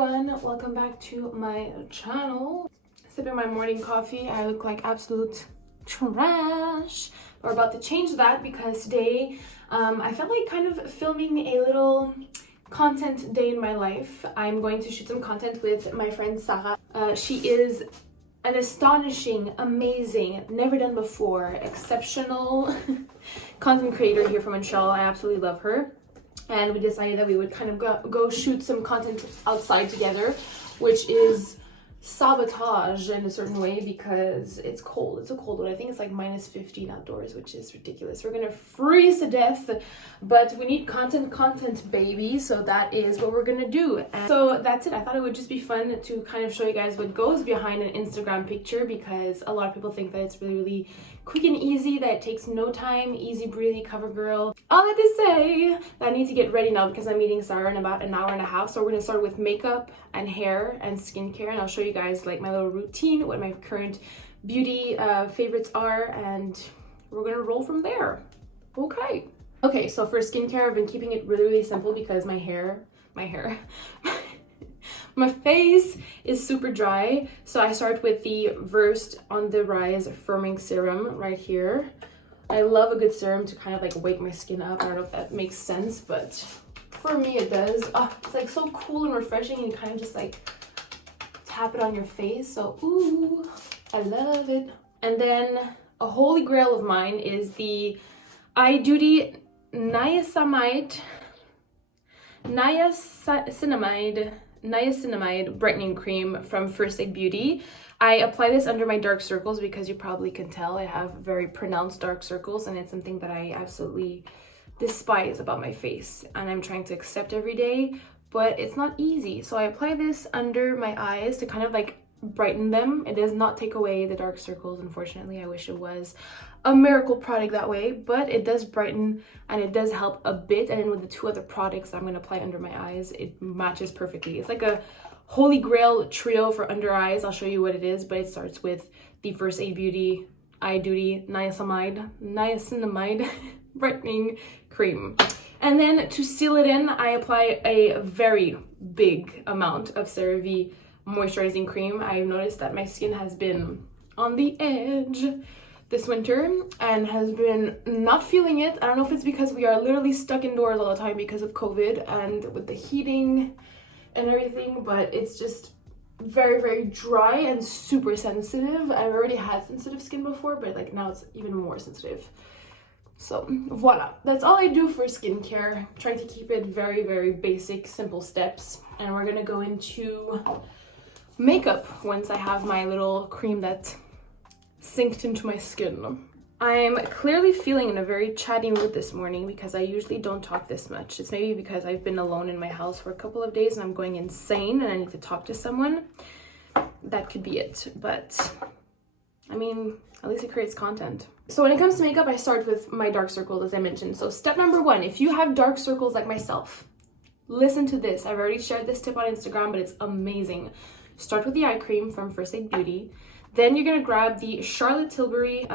everyone, welcome back to my channel. Sipping my morning coffee. I look like absolute trash. We're about to change that because today I felt like kind of filming a little content day in my life. I'm going to shoot some content with my friend Sarah. She is an astonishing, amazing, never done before, exceptional content creator here from Montreal. I absolutely love her. And we decided that we would kind of go shoot some content outside together, which is sabotage in a certain way because it's cold. It's a cold one. I think it's like -15 outdoors, which is ridiculous. We're gonna freeze to death, but we need content, baby. So that is what we're gonna do. And so that's it. I thought it would just be fun to kind of show you guys what goes behind an Instagram picture, because a lot of people think that it's really quick and easy, that it takes no time, easy breezy, cover girl. All that to say that I need to get ready now because I'm meeting Sarah in about an hour and a half. So we're gonna start with makeup and hair and skincare, and I'll show you guys like my little routine, what my current beauty favorites are, and we're gonna roll from there. Okay, so for skincare, I've been keeping it really simple because my face is super dry. So I start with the Versed On The Rise Firming Serum right here. I love a good serum to kind of like wake my skin up. I don't know if that makes sense, but for me it does. It's like so cool and refreshing, and you kind of just like tap it on your face. So ooh, I love it. And then a holy grail of mine is the iDuty Niacinamide brightening cream from First Aid Beauty. I apply this under my dark circles because you probably can tell I have very pronounced dark circles, and it's something that I absolutely despise about my face, and I'm trying to accept every day, but it's not easy. So I apply this under my eyes to kind of like brighten them. It does not take away the dark circles, unfortunately. I wish it was a miracle product that way, but it does brighten and it does help a bit. And then with the two other products I'm going to apply under my eyes, it matches perfectly. It's like a holy grail trio for under eyes. I'll show you what it is, but it starts with the First Aid Beauty iDuty Niacinamide brightening cream. And then to seal it in, I apply a very big amount of CeraVe moisturizing cream. I've noticed that my skin has been on the edge this winter and has been not feeling it. I don't know if it's because we are literally stuck indoors all the time because of COVID and with the heating and everything, but it's just very dry and super sensitive. I've already had sensitive skin before, but like now it's even more sensitive. So voila, that's all I do for skincare. Trying to keep it very basic, simple steps. And we're gonna go into makeup once I have my little cream that synced into my skin. I'm clearly feeling in a very chatty mood this morning because I usually don't talk this much. It's maybe because I've been alone in my house for a couple of days and I'm going insane and I need to talk to someone. That could be it, but I mean, at least it creates content. So when it comes to makeup, I start with my dark circles, as I mentioned. So step number one, if you have dark circles like myself, listen to this. I've already shared this tip on Instagram, but it's amazing. Start with the eye cream from First Aid Beauty. Then you're gonna grab the Charlotte Tilbury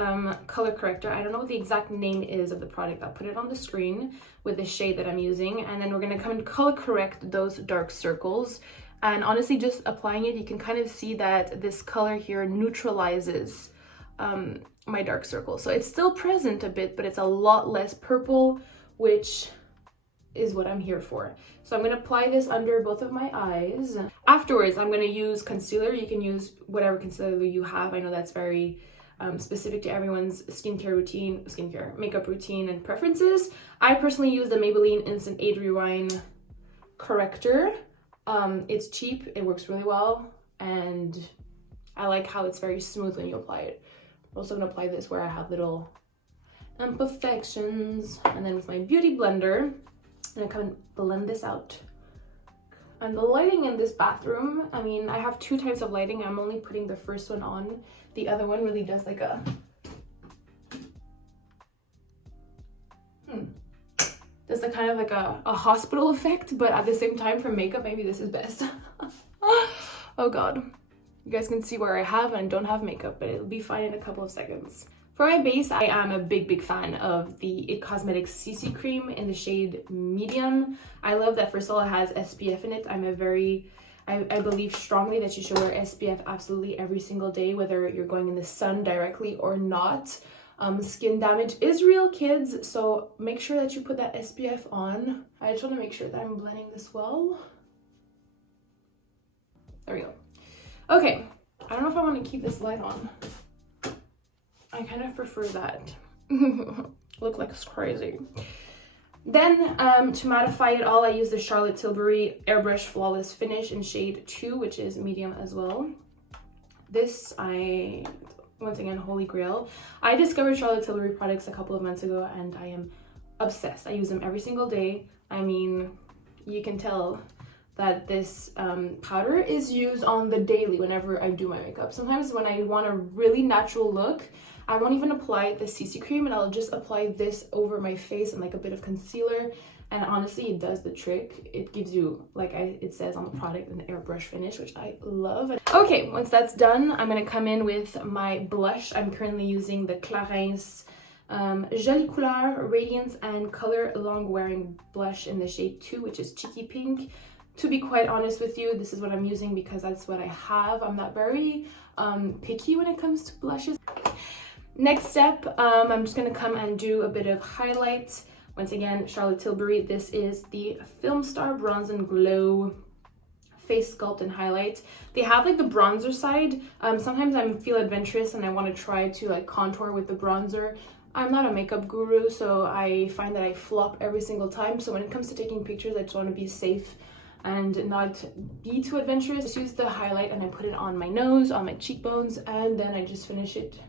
color corrector. I don't know what the exact name is of the product. I'll put it on the screen with the shade that I'm using. And then we're gonna come and color correct those dark circles. And honestly, just applying it, you can kind of see that this color here neutralizes my dark circles. So it's still present a bit, but it's a lot less purple, which is what I'm here for. So I'm gonna apply this under both of my eyes. Afterwards, I'm gonna use concealer. You can use whatever concealer you have. I know that's very specific to everyone's makeup routine and preferences. I personally use the Maybelline Instant Age Rewind corrector. It's cheap, it works really well, and I like how it's very smooth when you apply it. I'm also gonna apply this where I have little imperfections, and then with my beauty blender, I'm gonna come and blend this out. And the lighting in this bathroom, I mean, I have two types of lighting. I'm only putting the first one on. The other one really does like does a kind of like a hospital effect, but at the same time for makeup, maybe this is best. Oh God. You guys can see where I have and don't have makeup, but it'll be fine in a couple of seconds. For my base, I am a big fan of the It Cosmetics CC cream in the shade medium. I love that first of all it has SPF in it. I'm a very I believe strongly that you should wear SPF absolutely every single day, whether you're going in the sun directly or not. Skin damage is real, kids, so make sure that you put that SPF on. I just want to make sure that I'm blending this well. There we go. Okay, I don't know if I want to keep this light on. I kind of prefer that. Look like it's crazy. Then to mattify it all, I use the Charlotte Tilbury Airbrush Flawless Finish in shade 2, which is medium as well. This, once again, holy grail. I discovered Charlotte Tilbury products a couple of months ago and I am obsessed. I use them every single day. I mean, you can tell that this powder is used on the daily whenever I do my makeup. Sometimes when I want a really natural look, I won't even apply the CC cream and I'll just apply this over my face and like a bit of concealer. And honestly, it does the trick. It gives you, like it says on the product, an airbrush finish, which I love. Okay, once that's done, I'm gonna come in with my blush. I'm currently using the Clarins Jolie Couleur Radiance and Color Long Wearing blush in the shade 2, which is Cheeky Pink. To be quite honest with you, this is what I'm using because that's what I have. I'm not very picky when it comes to blushes. Next step, I'm just gonna come and do a bit of highlight. Once again, Charlotte Tilbury. This is the Film Star Bronze and Glow Face Sculpt and Highlight. They have like the bronzer side. Sometimes I feel adventurous and I want to try to like contour with the bronzer. I'm not a makeup guru, so I find that I flop every single time. So when it comes to taking pictures, I just want to be safe and not be too adventurous. Just use the highlight and I put it on my nose, on my cheekbones, and then I just finish it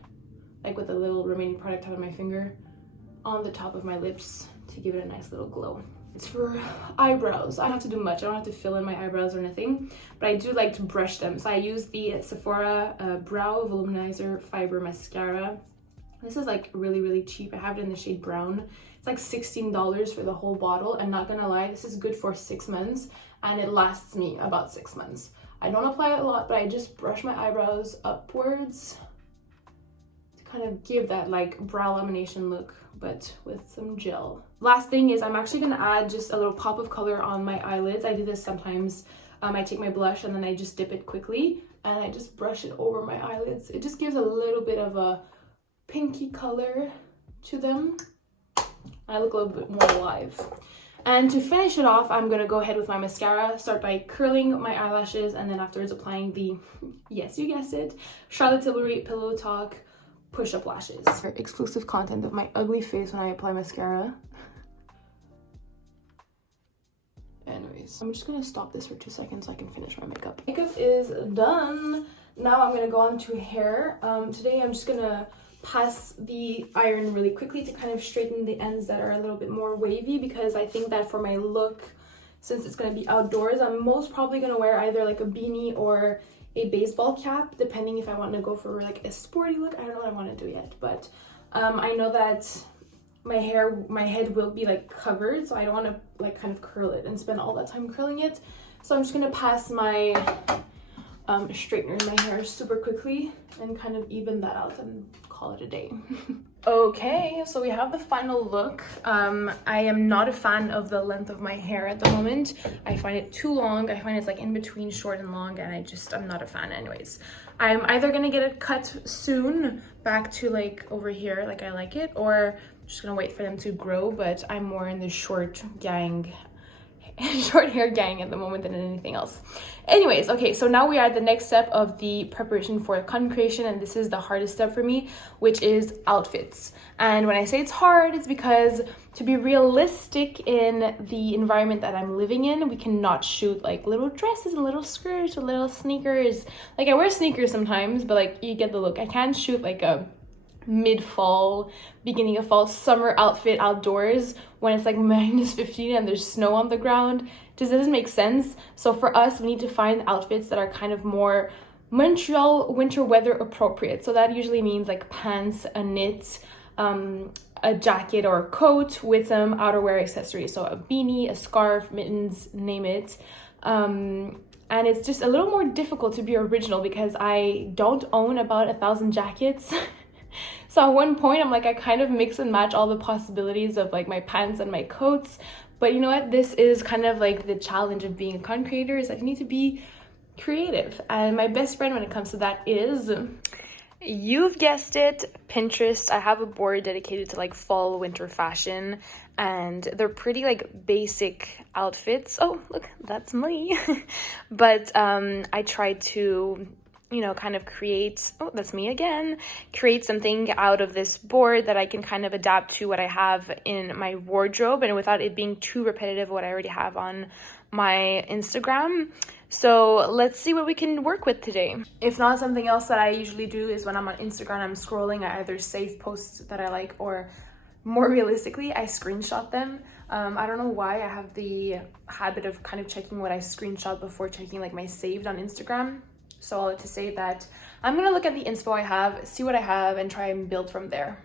like with a little remaining product out of my finger on the top of my lips to give it a nice little glow. It's for eyebrows. I don't have to do much. I don't have to fill in my eyebrows or anything, but I do like to brush them. So I use the Sephora Brow Voluminizer Fiber Mascara. This is like really, really cheap. I have it in the shade brown. It's like $16 for the whole bottle, and not gonna lie, this is good for 6 months and it lasts me about 6 months. I don't apply it a lot, but I just brush my eyebrows upwards to kind of give that like brow lamination look, but with some gel. Last thing is I'm actually gonna add just a little pop of color on my eyelids. I do this sometimes. I take my blush and then I just dip it quickly and I just brush it over my eyelids. It just gives a little bit of a pinky color to them. I look a little bit more alive. And to finish it off, I'm gonna go ahead with my mascara. Start by curling my eyelashes and then afterwards applying the, yes, you guessed it, Charlotte Tilbury Pillow Talk push-up lashes. Exclusive content of my ugly face when I apply mascara. Anyways, I'm just gonna stop this for 2 seconds so I can finish my makeup. Makeup is done. Now I'm gonna go on to hair. Today I'm just gonna pass the iron really quickly to kind of straighten the ends that are a little bit more wavy, because I think that for my look, since it's going to be outdoors, I'm most probably going to wear either like a beanie or a baseball cap, depending if I want to go for like a sporty look. I don't know what I want to do yet, but I know that my head will be like covered, so I don't want to like kind of curl it and spend all that time curling it. So I'm just going to pass my straightener in my hair super quickly and kind of even that out and call it a day. Okay, so we have the final look. I am not a fan of the length of my hair at the moment. I find it too long. I find it's like in between short and long, and I'm not a fan anyways. I'm either gonna get it cut soon back to like over here like I like it, or just gonna wait for them to grow, but I'm more in the short hair gang at the moment than anything else. Anyways, okay, so now we are at the next step of the preparation for content creation, and this is the hardest step for me, which is outfits. And when I say it's hard, it's because to be realistic in the environment that I'm living in, we cannot shoot like little dresses and little skirts or little sneakers. Like I wear sneakers sometimes, but like you get the look. I can't shoot like a mid-fall, beginning of fall summer outfit outdoors when it's like -15 and there's snow on the ground. Just doesn't make sense. So for us, we need to find outfits that are kind of more Montreal winter weather appropriate. So that usually means like pants, a knit, a jacket or a coat with some outerwear accessories. So a beanie, a scarf, mittens, name it. And it's just a little more difficult to be original because I don't own about 1,000 jackets. So at one point I'm like, I kind of mix and match all the possibilities of like my pants and my coats. But you know what? This is kind of like the challenge of being a content creator, is that you need to be creative. And my best friend when it comes to that is, you've guessed it, Pinterest. I have a board dedicated to like fall winter fashion, and they're pretty like basic outfits. Oh, look, that's me. But I tried to, you know, kind of create, oh, that's me again, create something out of this board that I can kind of adapt to what I have in my wardrobe, and without it being too repetitive what I already have on my Instagram. So let's see what we can work with today. If not, something else that I usually do is when I'm on Instagram, I'm scrolling, I either save posts that I like, or more realistically, I screenshot them. I don't know why I have the habit of kind of checking what I screenshot before checking like my saved on Instagram. So I'll to say that I'm gonna look at the inspo I have, see what I have, and try and build from there.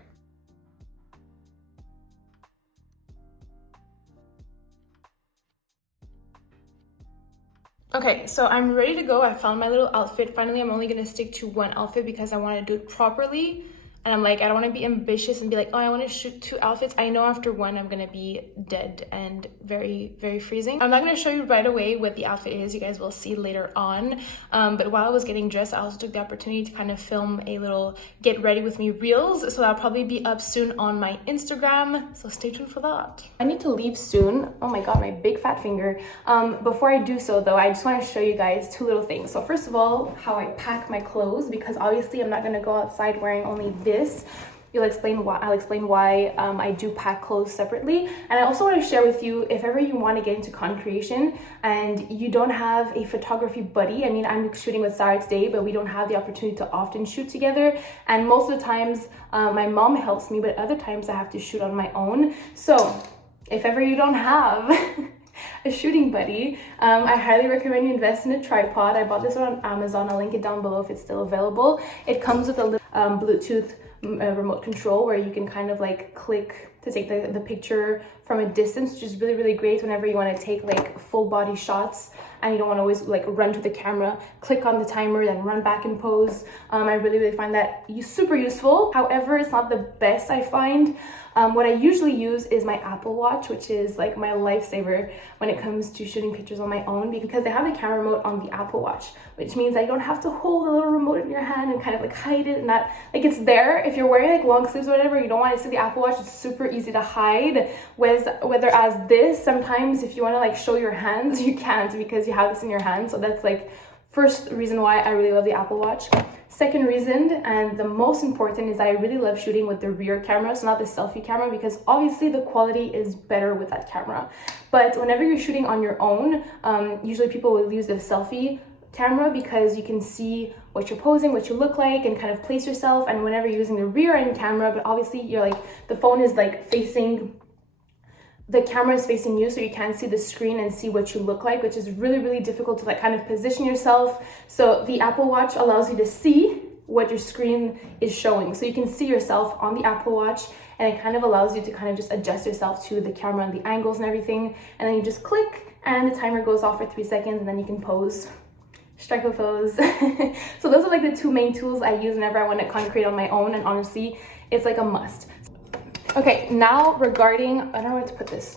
Okay, so I'm ready to go. I found my little outfit. Finally, I'm only gonna stick to one outfit because I wanna do it properly. And I'm like, I don't want to be ambitious and be like, oh, I want to shoot 2 outfits. I know after one, I'm going to be dead and very, very freezing. I'm not going to show you right away what the outfit is. You guys will see later on. But while I was getting dressed, I also took the opportunity to kind of film a little get ready with me reels. So that'll probably be up soon on my Instagram. So stay tuned for that. I need to leave soon. Oh my God, my big fat finger. Before I do so though, I just want to show you guys 2 little things. So first of all, how I pack my clothes, because obviously I'm not going to go outside wearing only this. I'll explain why I do pack clothes separately. And I also want to share with you, if ever you want to get into content creation and you don't have a photography buddy. I mean, I'm shooting with Sarah today, but we don't have the opportunity to often shoot together. And most of the times my mom helps me, but other times I have to shoot on my own. So if ever you don't have a shooting buddy, I highly recommend you invest in a tripod. I bought this one on Amazon. I'll link it down below if it's still available. It comes with a little Bluetooth remote control where you can kind of like click to take the picture from a distance, which is really, really great whenever you want to take like full body shots and you don't want to always like run to the camera, click on the timer, then run back and pose. I really, really find that super useful. However, it's not the best, I find. What I usually use is my Apple Watch, which is like my lifesaver when it comes to shooting pictures on my own, because they have a camera remote on the Apple Watch, which means I don't have to hold a little remote in your hand and kind of like hide it, and that like it's there. If you're wearing like long sleeves or whatever, you don't want to see the Apple Watch, it's super easy to hide. Whereas this, sometimes if you want to like show your hands, you can't because you have this in your hand. So that's like first reason why I really love the Apple Watch. Second reason, and the most important, is that I really love shooting with the rear camera, so not the selfie camera, because obviously the quality is better with that camera. But whenever you're shooting on your own, usually people will use the selfie camera because you can see what you're posing, what you look like, and kind of place yourself. And whenever you're using the rear end camera, but obviously you're like, the phone is like facing, the camera is facing you, so you can't see the screen and see what you look like, which is really, really difficult to like kind of position yourself. So the Apple Watch allows you to see what your screen is showing. So you can see yourself on the Apple Watch, and it kind of allows you to kind of just adjust yourself to the camera and the angles and everything. And then you just click and the timer goes off for 3 seconds, and then you can pose. Strike a pose. So those are like the 2 main tools I use whenever I want to content create on my own, and honestly, it's like a must. Okay, now regarding, I don't know where to put this.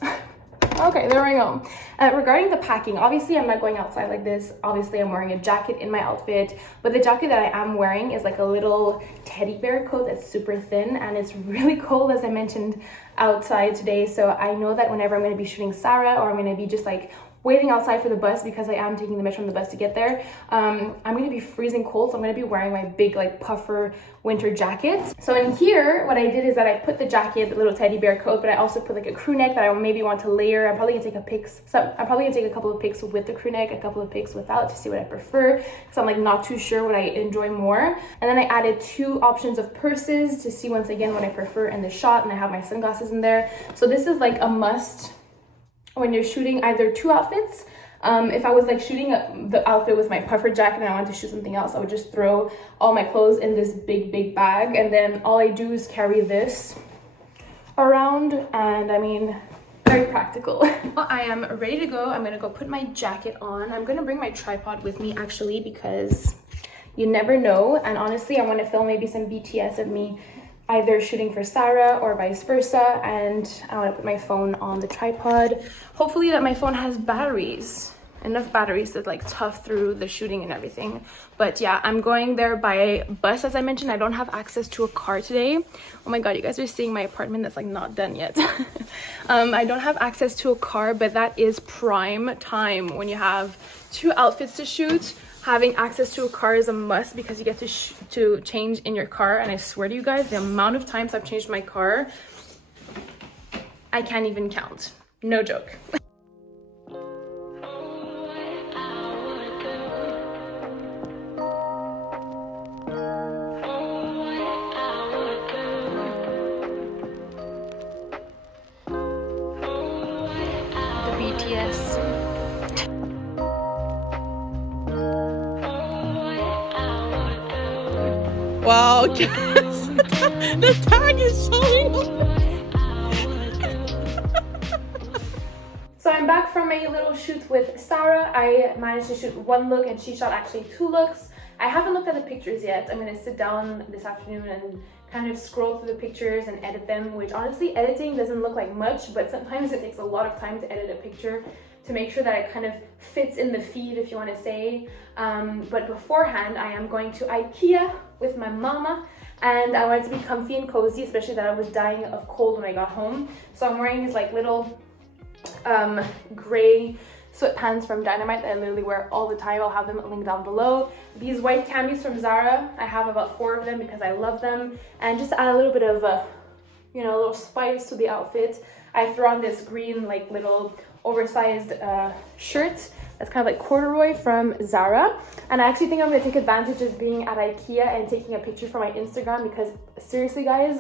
Okay, there we go. Regarding the packing, obviously I'm not going outside like this. Obviously I'm wearing a jacket in my outfit, but the jacket that I am wearing is like a little teddy bear coat that's super thin, and it's really cold, as I mentioned, outside today. So I know that whenever I'm going to be shooting Sarah, or I'm going to be just like waiting outside for the bus, because I am taking the metro on the bus to get there, I'm going to be freezing cold, so I'm going to be wearing my big like puffer winter jacket. So in here, what I did is that I put the jacket, the little teddy bear coat, but I also put like a crew neck that I maybe want to layer. I'm probably gonna take a couple of pics with the crew neck, a couple of pics without, to see what I prefer, because I'm like not too sure what I enjoy more. And then I added 2 options of purses to see once again what I prefer in the shot, and I have my sunglasses in there. So this is like a must when you're shooting either 2 outfits. If I was like shooting the outfit with my puffer jacket and I wanted to shoot something else, I would just throw all my clothes in this big bag, and then all I do is carry this around, and I mean, very practical. Well, I am ready to go. I'm gonna go put my jacket on. I'm gonna bring my tripod with me actually, because you never know. And honestly, I want to film maybe some BTS of me either shooting for Sarah or vice versa, and I want to put my phone on the tripod. Hopefully that my phone has batteries. enough batteries to like tough through the shooting and everything. But yeah, I'm going there by bus. As I mentioned, I don't have access to a car today. Oh my god, you guys are seeing my apartment that's like not done yet. I don't have access to a car, but that is prime time when you have 2 outfits to shoot. Having access to a car is a must because you get to change in your car. And I swear to you guys, the amount of times I've changed my car, I can't even count. No joke. Wow, yes. The tag is showing. So I'm back from a little shoot with Sarah. I managed to shoot 1 look and she shot actually 2 looks. I haven't looked at the pictures yet. I'm gonna sit down this afternoon and kind of scroll through the pictures and edit them, which honestly editing doesn't look like much, but sometimes it takes a lot of time to edit a picture to make sure that it kind of fits in the feed, if you want to say. But beforehand, I am going to Ikea with my mama, and I wanted to be comfy and cozy, especially that I was dying of cold when I got home. So I'm wearing these like little gray sweatpants from Dynamite that I literally wear all the time. I'll have them linked down below. These white camis from Zara, I have about 4 of them because I love them. And just to add a little bit of, you know, a little spice to the outfit, I throw on this green like little oversized shirt that's kind of like corduroy from Zara. And I actually think I'm gonna take advantage of being at Ikea and taking a picture for my Instagram because seriously guys,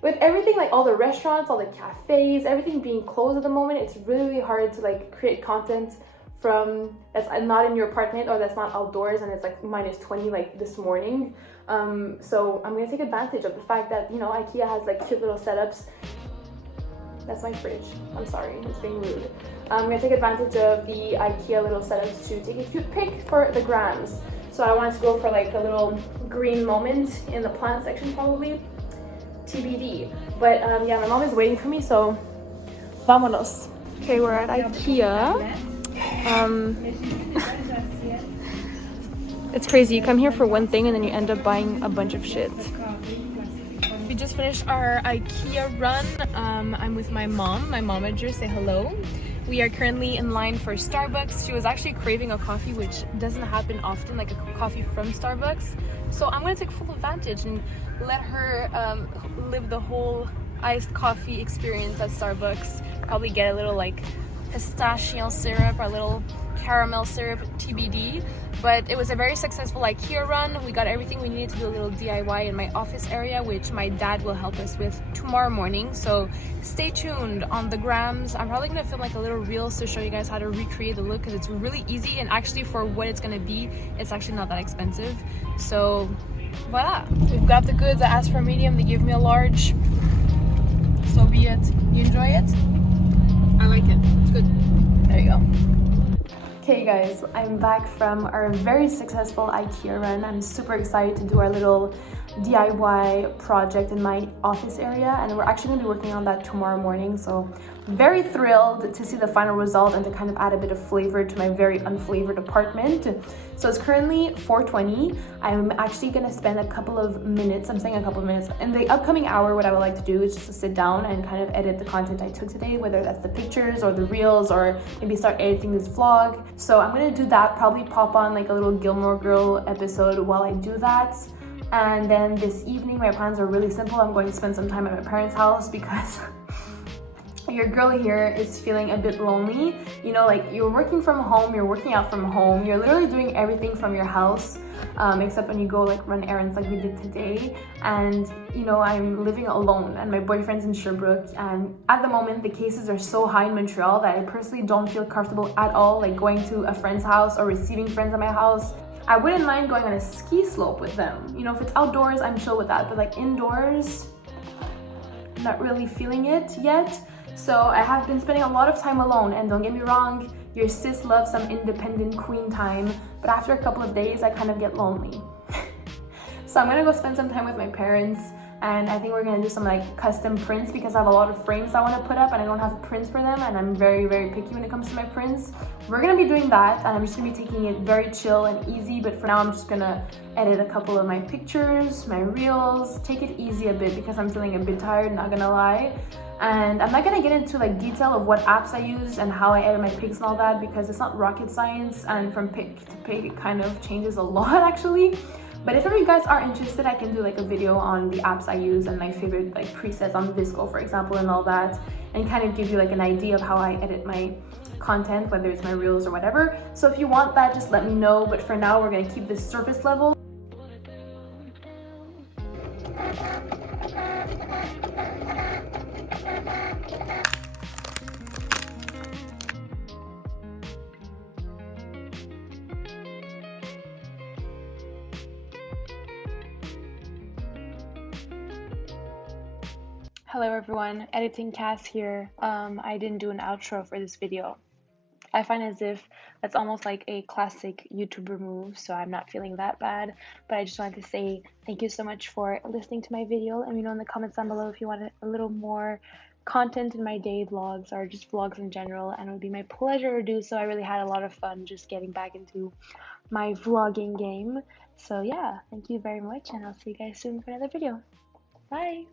with everything, like all the restaurants, all the cafes, everything being closed at the moment, it's really hard to like create content from that's not in your apartment or that's not outdoors and it's like -20 like this morning. So I'm gonna take advantage of the fact that, you know, Ikea has like cute little setups. That's my fridge. I'm sorry, it's being rude. I'm gonna take advantage of the Ikea little setups to take a cute pic for the grams. So I wanted to go for like a little green moment in the plant section probably. TBD. But yeah, my mom is waiting for me, so vámonos. Okay, we're at Ikea. It's crazy. You come here for one thing and then you end up buying a bunch of shit. We just finished our Ikea run. I'm with my mom, my momager. Say hello. We are currently in line for Starbucks. She was actually craving a coffee, which doesn't happen often, like a coffee from Starbucks. So I'm gonna take full advantage and let her live the whole iced coffee experience at Starbucks. Probably get a little like pistachio syrup or a little caramel syrup, TBD. But it was a very successful Ikea run. We got everything we needed to do a little DIY in my office area, which my dad will help us with tomorrow morning. So stay tuned on the grams. I'm probably gonna film like a little reels to show you guys how to recreate the look because it's really easy, and actually for what it's gonna be, it's actually not that expensive. So voila, we've got the goods. I asked for a medium, they gave me a large. So be it. You enjoy it? I like it. It's good. There you go. Okay guys, I'm back from our very successful Ikea run. I'm super excited to do our little DIY project in my office area, and we're actually going to be working on that tomorrow morning. So very thrilled to see the final result and to kind of add a bit of flavor to my very unflavored apartment. So it's currently 4:20. I'm actually going to spend a couple of minutes, I'm saying a couple of minutes, in the upcoming hour. What I would like to do is just to sit down and kind of edit the content I took today, whether that's the pictures or the reels or maybe start editing this vlog. So I'm going to do that, probably pop on like a little Gilmore Girl episode while I do that. And then this evening, my plans are really simple. I'm going to spend some time at my parents' house because your girl here is feeling a bit lonely. You know, like you're working from home, you're working out from home, you're literally doing everything from your house, except when you go like run errands like we did today. And you know, I'm living alone and my boyfriend's in Sherbrooke, and at the moment the cases are so high in Montreal that I personally don't feel comfortable at all like going to a friend's house or receiving friends at my house. I wouldn't mind going on a ski slope with them. You know, if it's outdoors, I'm chill with that, but like indoors, I'm not really feeling it yet. So I have been spending a lot of time alone, and don't get me wrong, your sis loves some independent queen time, but after a couple of days, I kind of get lonely. So I'm gonna go spend some time with my parents. and I think we're gonna do some like custom prints because I have a lot of frames I want to put up and I don't have prints for them, and I'm very picky when it comes to my prints. We're gonna be doing that, and I'm just gonna be taking it very chill and easy, but for now I'm just gonna edit a couple of my pictures, my reels, take it easy a bit because I'm feeling a bit tired, not gonna lie. And I'm not gonna get into like detail of what apps I use and how I edit my pics and all that because it's not rocket science, and from pic to pic it kind of changes a lot actually. But if ever you guys are interested, I can do like a video on the apps I use and my favorite like presets on Visco, for example, and all that, and kind of give you like an idea of how I edit my content, whether it's my reels or whatever. So if you want that, just let me know. But for now, we're gonna keep this surface level. Hello everyone, editing Cass here. I didn't do an outro for this video. I find as if that's almost like a classic YouTuber move, so I'm not feeling that bad. But I just wanted to say thank you so much for listening to my video. Let me know in the comments down below if you want a little more content in my day vlogs or just vlogs in general, and it would be my pleasure to do so. I really had a lot of fun just getting back into my vlogging game. So yeah, thank you very much, and I'll see you guys soon for another video. Bye!